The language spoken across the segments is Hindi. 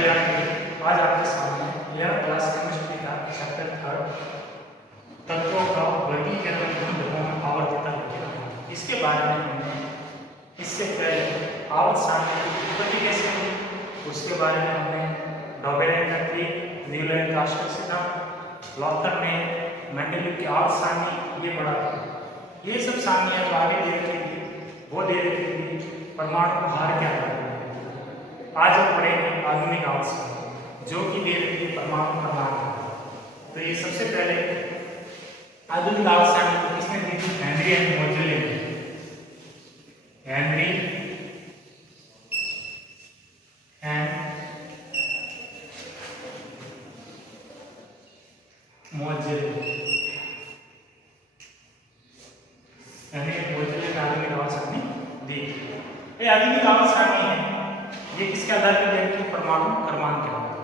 कल्याण के आज आपके सामने यह क्लास केमिस्ट्री का चैप्टर 3 तत्वों का वर्गीकरण गुणधर्मों में आवर्तता है। इसके बारे में हमने इससे पहले आवर्त सारणी की उत्पत्ति कैसे हुई उसके बारे में हमने डॉबेरेन का ट्रीक, न्यूलैंड का आश्रित सिद्धांत, लॉथर ने मेंडेलीव की आवर्त सारणी ये पढ़ा था। ये सब सारणियां जो आगे दे रखी थी वो दे रखी थी परमाणु भार क्या है। आज हम पढ़ेंगे आधुनिक आवर्त सारणी जो कि दे रखी है परमाणु का भार। तो ये सबसे पहले आधुनिक आवर्त सारणी को किसने दी थी? हेनरी एंड मोजेले ने। हेनरी एंड मोजेले ने आधुनिक आवर्त सारणी दी। ये आधुनिक आवर्त सारणी है, ये किसके आधार पर दी गई? परमाणु क्रमांक के आधार पर।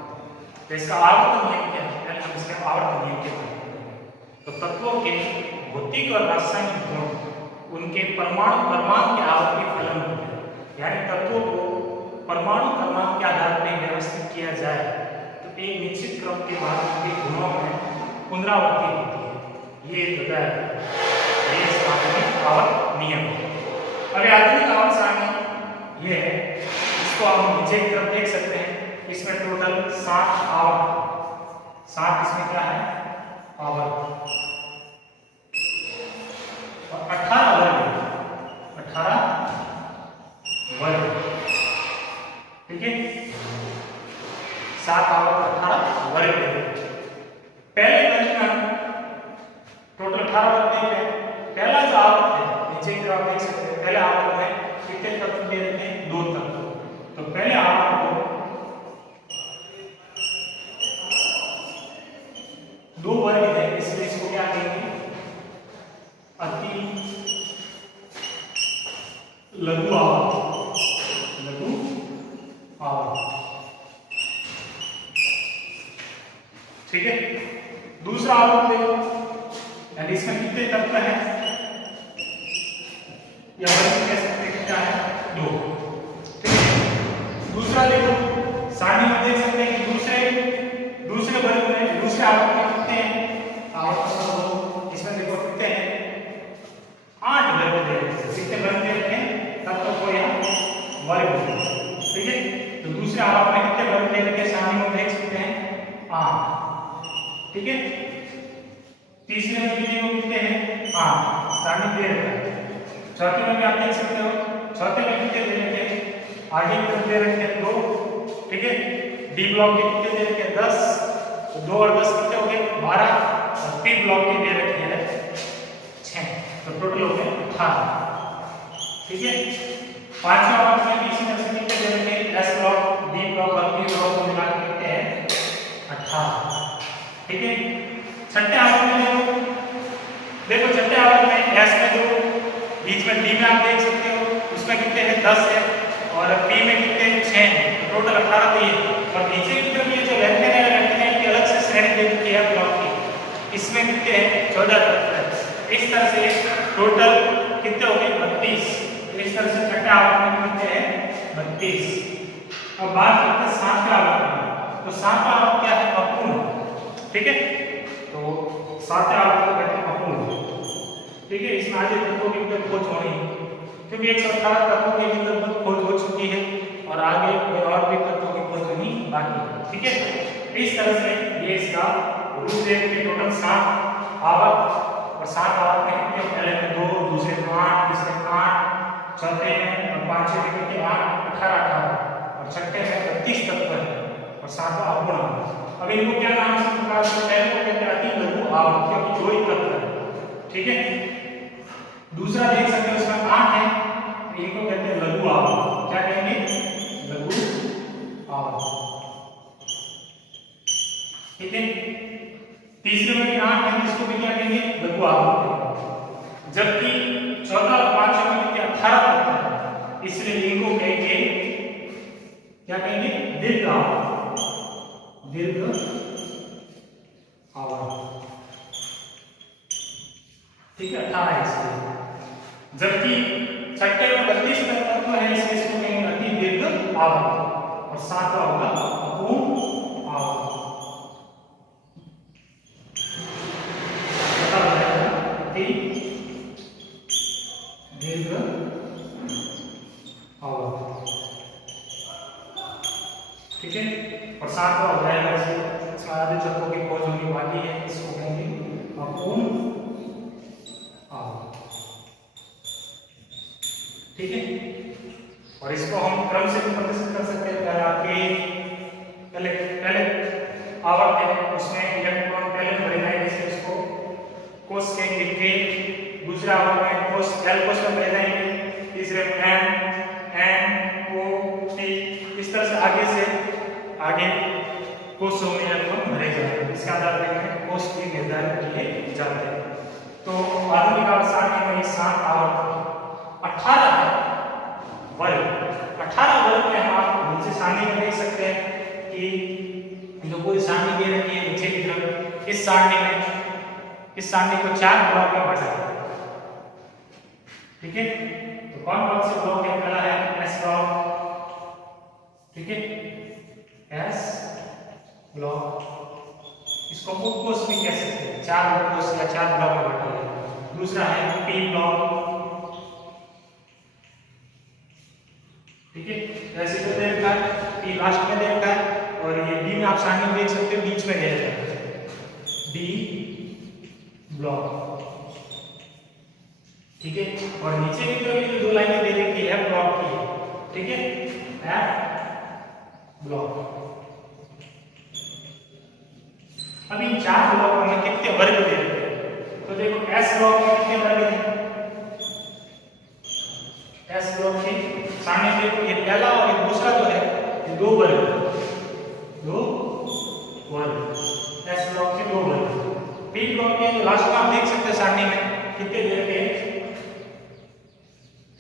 तो इसका आवर्त नियम क्या है? पहले हम इसके आवर्त नियम के बारे में पढ़ेंगे। तो तत्वों के भौतिक और रासायनिक गुण उनके परमाणु क्रमांक के आवर्त के फलन होते हैं। यानी तत्वों को परमाणु क्रमांक के आधार पर व्यवस्थित किया जाए तो एक निश्चित क्रम के बाद उनके गुणों में पुनरावृत्ति होती है। ये बताया ये आवर्त नियम। और आधुनिक आवर्त सारणी ये है, इसको हम नीचे की तरफ देख सकते हैं। इसमें टोटल 7 आवर्त, 7 इसमें क्या है? आवर्त और 18 वर्ग, 18 वर्ग। ठीक है, 7 आवर्त 18 वर्ग है। पहले वर्ग में टोटल 18 वर्ग देख रहे हैं। पहला जो आवर्त है नीचे की तरफ देख सकते हैं। पहले आवर्त में कितने तत्व दे रखे हैं? 2 तत्व। तो पहले आवर्त को 2 वर्ग है, इसलिए इसको क्या कहेंगे? अति लघु आवर्त, लघु आवर्त। ठीक है, दूसरा आवर्त देखो, यानी इसमें कितने तत्व हैं? या वर्ग कह सकते हैं क्या है? 2। ठीक है, दूसरा देखो सारणी में देख सकते हैं कि दूसरे वर्ग में दूसरे आवर्त में कितने हैं? आवर्त इसमें देखो कितने हैं? 8 वर्ग दे रखे हैं। कितने वर्ग दे रखे हैं? तत्व को यहाँ वर्ग। ठीक है, तो दूसरे आवर्त में कितने वर्ग दे रखे हैं? सारणी में देख सकते हैं 8। ठीक है, तीसरे में भी कितने हैं? 8 सारणी दे रखा है। चौथे में भी आप देख सकते हो, चौथे में कितने दे रखे हैं? आगे की तरफ दे रखे हैं 2। ठीक है, डी ब्लॉक के कितने दे रखे हैं? 10। तो 2 और 10 कितने हो गए? 12। और पी ब्लॉक के दे रखे हैं 6। तो टोटल हो गए 18। ठीक है, पांचवा आवर्त में भी इसी तरह से कितने दे रखे हैं? एस ब्लॉक, डी ब्लॉक और पी ब्लॉक को मिला के कितने हैं? 18। ठीक है, छठे आवर्त में देखो छठे आवर्त में एस में जो बीच में डी में आप देख सकते हो उसमें कितने हैं? 10 है। और पी में कितने हैं? 6 हैं। तो टोटल 18 तो ये। और नीचे की तरफ ये जो लेफ्ट हैंड है, लेफ्ट हैंड की अलग से श्रेणी दे रखी है ब्लॉक की, इसमें कितने हैं? 14 तत्व है। इस तरह से टोटल कितने हो गए? 32। इस तरह से छठे आवर्त में कितने हैं? 32। अब बात करते हैं 7वें आवर्त में। तो 7वां आवर्त क्या है? अपूर्ण। ठीक है, तो 7वें आवर्त को कहते हैं अपूर्ण। ठीक है, इसमें आगे तत्वों की खोज होनी है क्योंकि 118 तत्वों की लगभग खोज हो चुकी है और आगे और भी तत्वों की खोज होनी बाकी है। ठीक है, इस तरह से ये इसका रूपरेखा के टोटल 7 आवर्त और 7 आवर्त में कितने? पहले में 2, दूसरे में 8, तीसरे में 8, चौथे में और पांचवें में कितने? 8, 18 और छठे में 32 तत्व है और 7वां अपूर्ण। अब इनको क्या नाम से पुकारते हैं? पहले को कहते हैं अति लघु आवर्त क्योंकि 2 ही तत्व है। ठीक है, दूसरा देख सकते हो इसमें 8 है, तो इनको कहते हैं लघु आवर्त। क्या कहेंगे? लघु आवर्त। ठीक है, तीसरे में भी 8 है, इसको भी क्या कहेंगे? लघु आवर्त। जबकि चौथा और पांचवा में कितने? 18 तत्व है, इसलिए इनको कहेंगे क्या कहेंगे? दीर्घ आवर्त। दीर्घ आवर्त। ठीक है, 18 इसलिए। जबकि छठे में 32 तत्व है, इसलिए इसको कहेंगे अति दीर्घ आवर्त। और 7वां होगा अपूर्ण आवर्त। ठीक है, और 7वां हो जाएगा इससे आधे चक्रों की खोज होनी बाकी है, इसको कहेंगे अपूर्ण आवर्त। ठीक है, और इसको हम क्रम से भी प्रदर्शित कर सकते हैं। पहले पहले आवर्त है, उसमें इलेक्ट्रॉन पहले भरे जाएंगे, जैसे उसको कोष कहेंगे के, दूसरा आवर्त में कोष एल कोष में भरे जाएंगे, तीसरे में एन ओ टी, इस तरह से आगे कोषों में इलेक्ट्रॉन भरे जाते हैं। इसके आधार पर कोष भी निर्धारित किए जाते हैं। तो आधुनिक आवर्त सारणी में 7 आवर्त 18 वर्ग। 18 वर्ग में हम आप नीचे सारणी में देख सकते हैं कि जो कोई सारणी दे रखी है नीचे की तरफ, इस सारणी को 4 ब्लॉक में बांटा है। ठीक है, तो कौन कौन से ब्लॉक है? पहला है एस ब्लॉक। ठीक है, एस ब्लॉक, इसको उपकोष भी कह सकते हैं, 4 उपकोष या 4 ब्लॉक में बांटा है। दूसरा है पी ब्लॉक। ठीक है, ऐसे तो दे रखा है, पी लास्ट में दे रखा है, और ये बी में आप सारणी देख सकते हो, बीच में दे रखा है बी ब्लॉक। ठीक है, और नीचे की तरफ ये 2 लाइनें दे रखी है ब्लॉक की। ठीक है, एफ ब्लॉक। अब इन 4 ब्लॉकों में कितने वर्ग दे रखे हैं? तो देखो एस ब्लॉक में कितने वर्ग हैं? एस ब्लॉक के सामने देखो, ये पहला और ये दूसरा जो है, ये 2 वर्ग। एस ब्लॉक के 2 वर्ग। पी ब्लॉक के लास्ट में आप देख सकते हैं सारणी में कितने दे रखे हैं?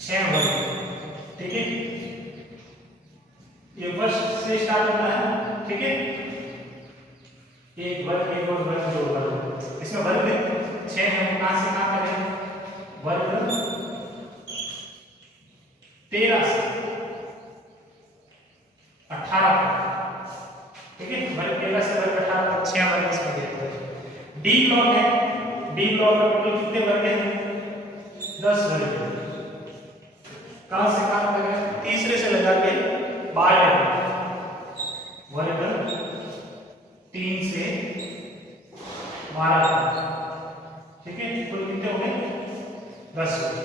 6 वर्ग। ठीक है, ये फर्स्ट से स्टार्ट होता है। ठीक है, एक वर्ग, एक और वर्ग, 2 वर्ग। इसमें वर्ग 6 है, कहां से कहां करें? वर्ग 13 से 18। ठीक है, वर्ग 13 से वर्ग 18 तक 6 वर्ग इसमें देते हैं। डी ब्लॉक है, डी ब्लॉक में टोटल कितने वर्ग हैं? 10 वर्ग है। कहां से कहां तक है? तीसरे से लगा के 12 वर्ग 3 से 12। ठीक है, कुल कितने हो गए? 10 वर्ग।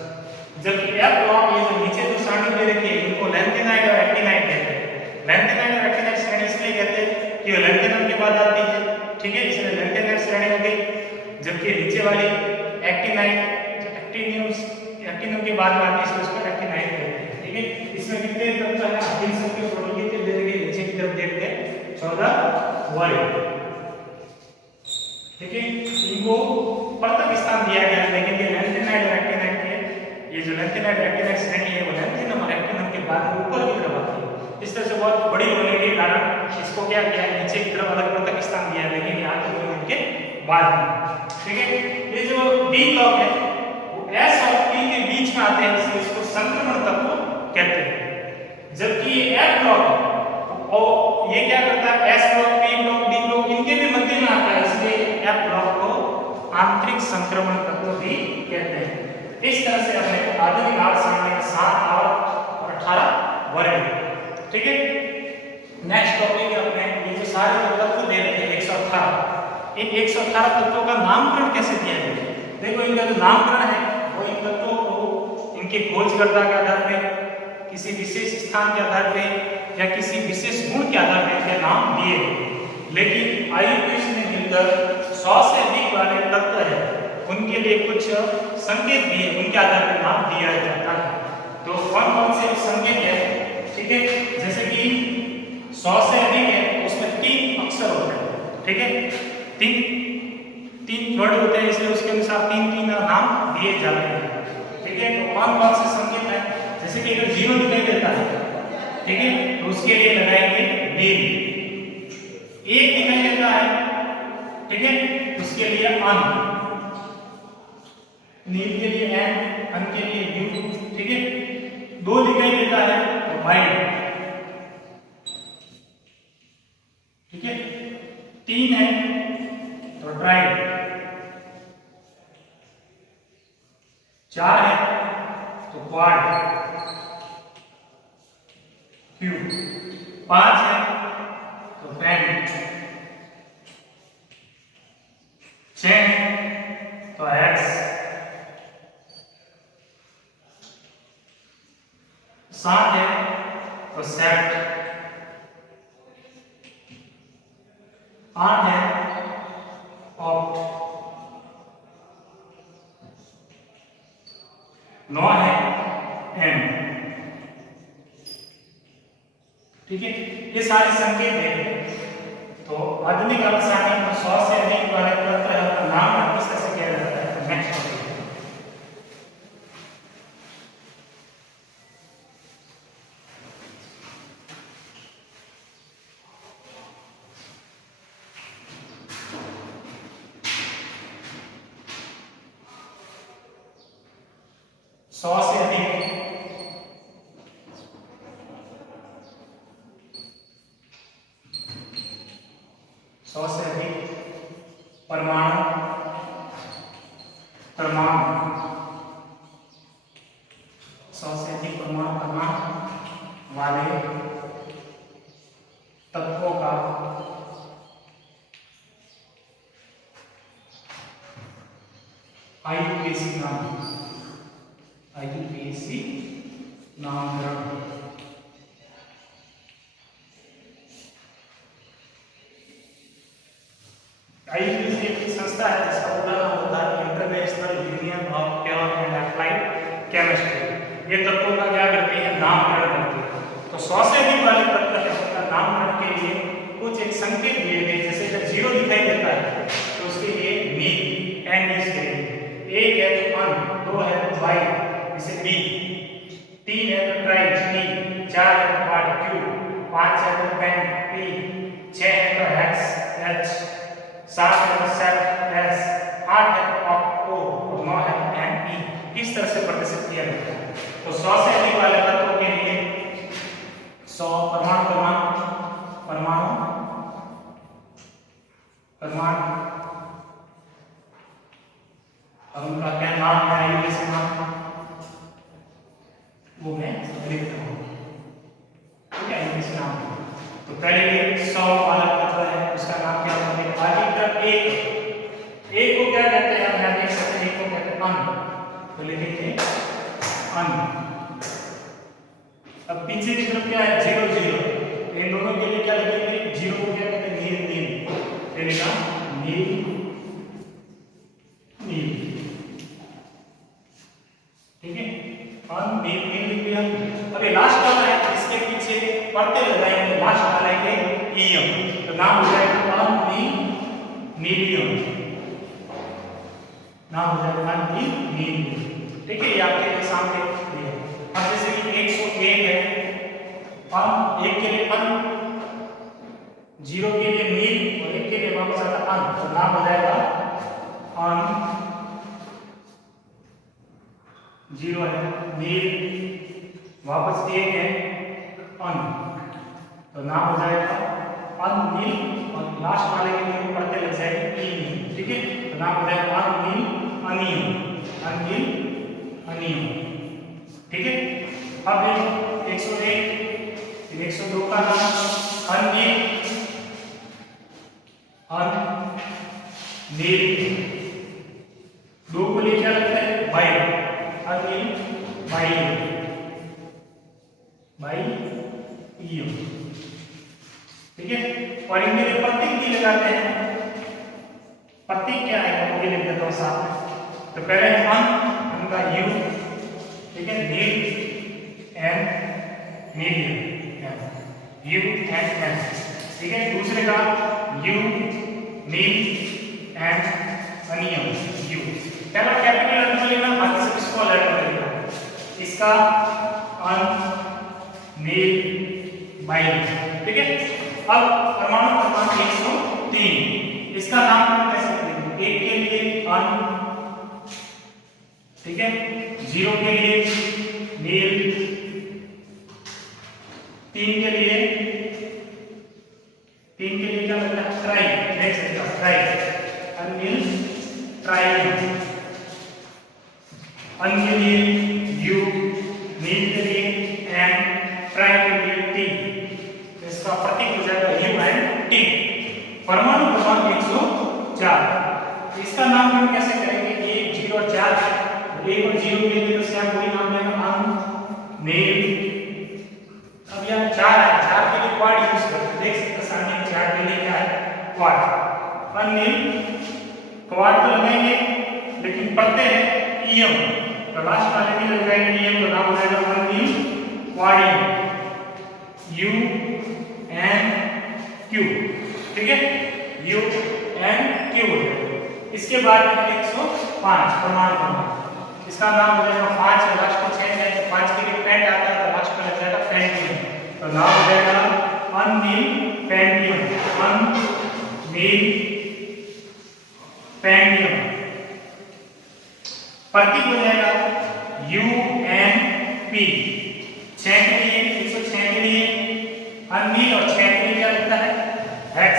जबकि एफ ब्लॉक, ये जो नीचे जो सारणी दे रखी है, इनको लैंथेनाइड और एक्टिनाइड कहते हैं। लैंथेनाइड और एक्टिनाइड श्रेणी इसलिए कहते हैं कि वो लैंथेनम के बाद आती है। ठीक है, इसलिए लैंथेनाइड श्रेणी हो गई, जबकि नीचे वाली एक्टिनाइड एक्टिनम के बाद में आती है, इसलिए उसको एक्टिनाइड कहते हैं। ठीक है, इसमें कितने तत्व है? इन सब के टोटल कितने दे रखे हैं? नीचे की तरफ देखते हैं 14 वर्ग। ठीक है, इनको प्रथम स्थान दिया गया, लेकिन ये लैंथेनाइड और एक्टिनाइड के, ये जो लैंथेनाइड और एक्टिनाइड श्रेणी है, वो लैंथेनम और एक्टिनम के बाद ऊपर की तरफ आती है। इस तरह से बहुत बड़ी होने के कारण इसको क्या किया है? नीचे की तरफ अलग प्रथम स्थान दिया है, लेकिन ये आती है उनके बाद में। ठीक है, ये जो डी ब्लॉक है वो एस और पी के बीच में आते हैं, इसलिए इसको संक्रमण तत्व कहते हैं। जबकि ये एफ ब्लॉक है, और ये क्या करता है? S block, P block, D block, इनके भी मध्य में आता है, इसलिए एफ ब्लॉक को आंतरिक संक्रमण तत्व भी कहते हैं। इस तरह से अपने को आधुनिक आवर्त सारणी में 7 आवर्त और 18 वर्ग। ठीक है, नेक्स्ट टॉपिक है अपने, ये जो सारे तत्व दे रखे हैं 118, इन 118 तत्वों का नामकरण कैसे दिया गया? देखो, इनका जो नामकरण है वो इन तत्वों को इनके खोजकर्ता के आधार पर, किसी विशेष स्थान के आधार पर या किसी विशेष गुण के आधार पर इनके नाम दिए गए। लेकिन आयुर्वेद में मिलकर 100 से अधिक वाले तत्व है, उनके लिए कुछ संकेत दिए, उनके आधार पर नाम दिया जाता है। तो कौन कौन से संकेत है? ठीक है, जैसे कि 100 से अधिक है, उसमें 3 अक्षर होते हैं। ठीक है, तीन वर्ड होते हैं, इसलिए उसके अनुसार 3 नाम दिए जाते हैं। ठीक है, तो कौन कौन से संकेत है? जैसे कि अगर 0 दिखाई देता है, ठीक है, तो उसके लिए लगाएंगे नील। 1 दिखाई देता है, ठीक है, उसके लिए अन, नील के लिए एन, अन के लिए यू। ठीक है, 2 दिखाई देता है तो वाइड। ठीक है, 3 है तो ट्राइड, 4 है तो क्वाड, क्यू। 5 है तो पेन। 6 है तो एक्स। 7 है तो सेट। 8 है ऑप्ट। 9 है एम। ठीक है, ये सारे संकेत हैं। तो आधुनिक अर्थशास्त्र में 100 से अधिक वाले तत्व है का नाम किस तरह से किया जाता है? Next topic. सौ से अधिक परमाणु परमाणु 100 से अधिक परमाणु वाले तत्वों का आईयूपीएसी नामकरण। आईयूपीएसी एक संस्था है जिसका पूरा नाम होता है international union of pure and applied chemistry. ये तत्वों का क्या करती है? नामकरण करती है। तो 100 से अधिक वाले तत्व है उसका नामकरण के लिए कुछ एक संकेत दिए गए, जैसे जब 0 दिखाई देता है तो उसके लिए नी एन यूज करेंगे। 1 है तो अन, 2 है तो वाई इसे बी, 3 है तो ट्राई टी, 4 है तो क्वाड क्यू, 5 है तो पेन पी, 6 है तो हेक्स एच, 7 है तो सेट एस, 8 है तो ऑक्ट ओ और 9 है तो एन ई। इस तरह से प्रदर्शित किया जाता है। तो 100 से अधिक वाले तत्वों के लिए 100 परमाणु परमाणु परमाणु परमाणु और उनका क्या नाम है? आईयूपीएसी नाम वो मैं लिखता हूँ। ठीक है, आईयूपीएसी नाम। तो पहले 100 वाला तत्व है उसका नाम क्या होता है? अधिकतर एक को क्या कहते हैं? हम यहाँ देख सकते हैं, एक को कहते हैं अन, तो लिखेंगे अन। अब पीछे की तरफ क्या है? 0 0। इन दोनों के लिए क्या लिखेंगे? 0 को क्या कहते हैं? नील नील, लिखेगा नील नील। ठीक है, अन नील नील लिख दिया। अब ये लास्ट वाला है, इसके पीछे पढ़ते लगाएंगे, लास्ट डालेंगे ईएम, तो नाम हो जाएगा अन नीलियम। नाम हो जाएगा अन नीलियम। ठीक है, ये आपके सामने दिया। अब जैसे कि 101 है, अन 1 के लिए अन, 0 के लिए नील और 1 के लिए वापस आता अन, तो नाम हो जाएगा अन 0 है नील, वापस 1 है अन, तो नाम हो जाएगा अन नील और लास्ट वाले के लिए पढ़ते लग जाएंगे ई। ठीक है, तो नाम हो जाएगा अन नील अनियम, अन नील अनियम। ठीक है, अब 101 102 का नाम अन नील 2 को लिए क्या लगता है? बाई, अन नील बाई ईयम। ठीक है, और इनके लिए प्रतीक भी लगाते हैं। प्रतीक क्या है वो भी लिख देता हूं साथ में। तो पहले अन का यू, ठीक है, नील एंड मीडियम, यू एंड एन। ठीक है, दूसरे का यू नील एंड अनियम यू। पहला कैपिटल लेटर में लेना, बाकी सब स्मॉल लेटर में लेना। इसका अन नील बाई। ठीक है, अब परमाणु क्रमांक 103, इसका नाम कैसे करेंगे? 1 के लिए अन, ठीक है, 0 के लिए नील, 3 के लिए क्या लगता है? ट्राई, देख सकते हो ट्राई, अनिल ट्राई। अन के लिए यू, नील के लिए N, ट्राई के लिए T। इसका प्रतीक हो जाएगा U एंड T। परमाणु क्रमांक 104। इसका नाम हम कैसे करेंगे? 1, 0 और 4 है। 1 और 0 के लिए तो सेम वही नाम लेगा, अन, नील। अब यहाँ 4 है, 4 के लिए क्वाड यूज करते हैं। देख सकते हैं सामने 4 के लिए क्या है? क्वाड। अनिल क्वाड तो लगाएंगे लेकिन पढ़ते हैं ईएम, तो लास्ट वाले में लग जाएंगे ईएम, तो नाम हो जाएगा अनिल क्वाडियम। U N Q, ठीक है, U N Q। इसके बाद 105 परमाणु क्रमांक। इसका नाम हो जाएगा 5 है, लास्ट में 6 है, तो 5 के लिए पेंट आता है, तो लास्ट में लग जाएगा पेंटियम, तो नाम हो जाएगा अनिल पेंटियम। अनिल पेंटियम। प्रतीक हो जाएगा UNP। 6 के लिए 106 के लिए अनिल और 6 के लिए क्या लगता है? X,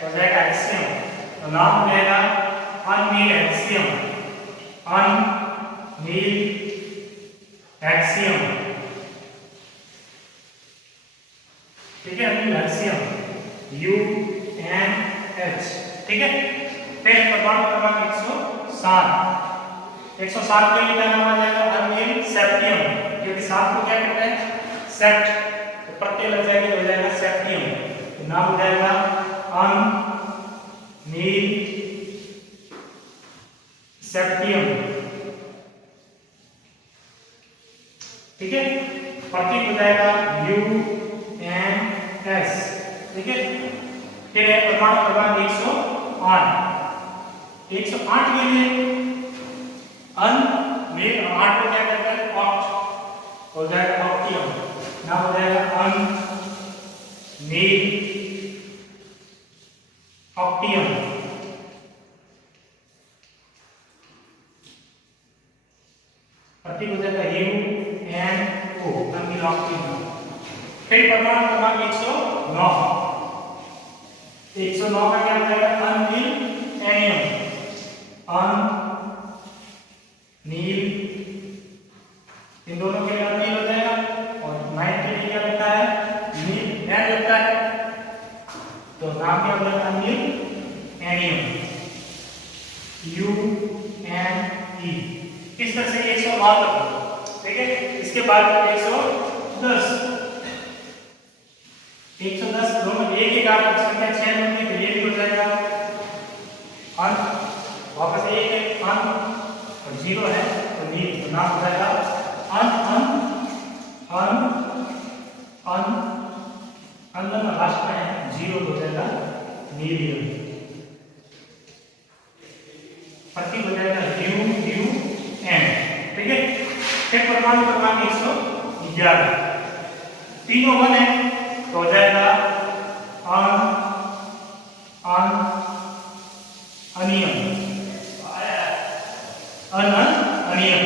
तो हो जाएगा एक्सियम, तो नाम हो जाएगा अनिल एक्सियम। अनिल एक्सियम, ठीक है, अनिल एक्सियम UNH, ठीक है। फिर परमाणु क्रमांक 107। 107 के लिए क्या नाम आ जाएगा? अनिल सेप्टियम, क्योंकि 7 को क्या कहते हैं? सेप्ट, तो प्रत्यय लग जाएगा, हो जाएगा सेप्टियम, तो नाम हो जाएगा अनिल सेप्टियम, ठीक है। प्रतीक हो जाएगा UNS, ठीक है। फिर है परमाणु क्रमांक 108। 108 के लिए अन में 8 को क्या कहते हैं? ऑक्ट, हो जाएगा ऑक्टियम, नाम हो जाएगा अन नील ऑक्टियम, प्रतीक हो जाएगा UNO, अनिल ऑक्टियम। फिर परमाणु क्रमांक 109। 109 का क्या हो जाएगा? अनिल एनियम। अनिल, इन दोनों के लिए अनिल हो जाएगा, और 9 के लिए क्या लगता है? नील एन लगता है, तो नाम क्या हो जाएगा? अनिल एनियम UNE। इस तरह से 112 तक, ठीक है। इसके बाद 110। 110 दोनों एक एक आप संख्या 6 बनती है, तो ये भी हो जाएगा अन, वापस एक है अन और 0 है, तो नील, तो नाम हो जाएगा अन अन अन अन अन, लास्ट में है 0, हो जाएगा नीलियम, प्रतीक हो जाएगा UUN, ठीक है। फिर परमाणु क्रमांक 111। तीनों 1 है, तो हो जाएगा अनियम, अनियम,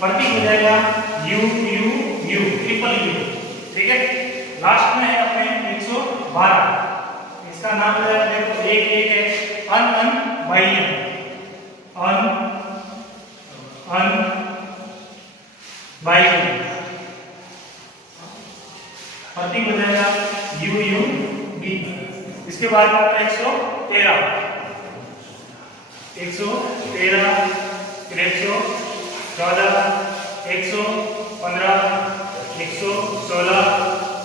प्रतीक हो जाएगा UUU, ट्रिपल U, ठीक है। लास्ट में है अपने 112। इसका नाम हो जाएगा, देखो एक एक है बाइयम, बाइयम, प्रतीक हो जाएगा UUB। इसके बाद आता है 113। 113, 114, 115, 116,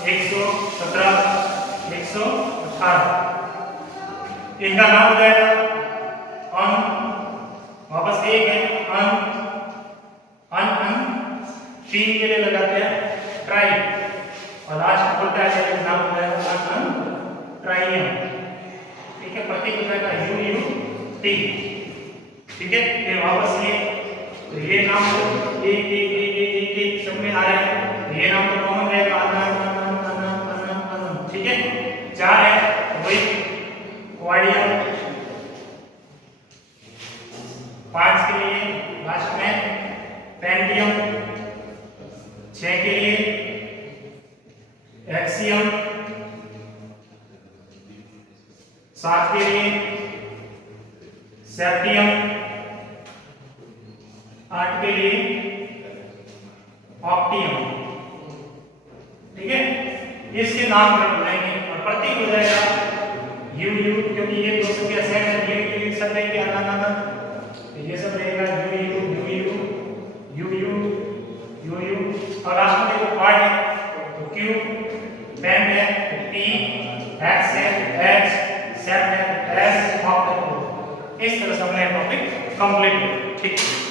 117, 118। इनका नाम हो जाएगा अन, वापस एक है अन अन अन, 3 के लिए लगाते हैं ट्राई, और लास्ट में बोलता है नाम हो जाएगा अन ट्राइयम, ठीक है। प्रतीक हो जाएगा UUT, ठीक है। फिर वापस तो ये नाम तो एक सब में आ रहा है, ये नाम तो कॉमन रहेगा अन, ठीक है। 4 है वही क्वाडियम। 5 के लिए लास्ट में पेंटियम। 6 के लिए एक्सियम। 7 के लिए सेप्टियम। 8 के लिए ऑक्टियम। ठीक है, इसके नामकरण हो जाएंगे और प्रतीक हो जाएगा यू यू, क्योंकि ये दो संख्या सेट है, ये सब रहेंगे अनंत, तो ये सब रहेगा you you you you you you you you, और लास्ट में देखो पार्ट है तो क्यू, पेन है तो पी, एक्स है एच, सेट है एस, ऑक्ट है। इस तरह से हमने टॉपिक कंप्लीट किया। ठीक है।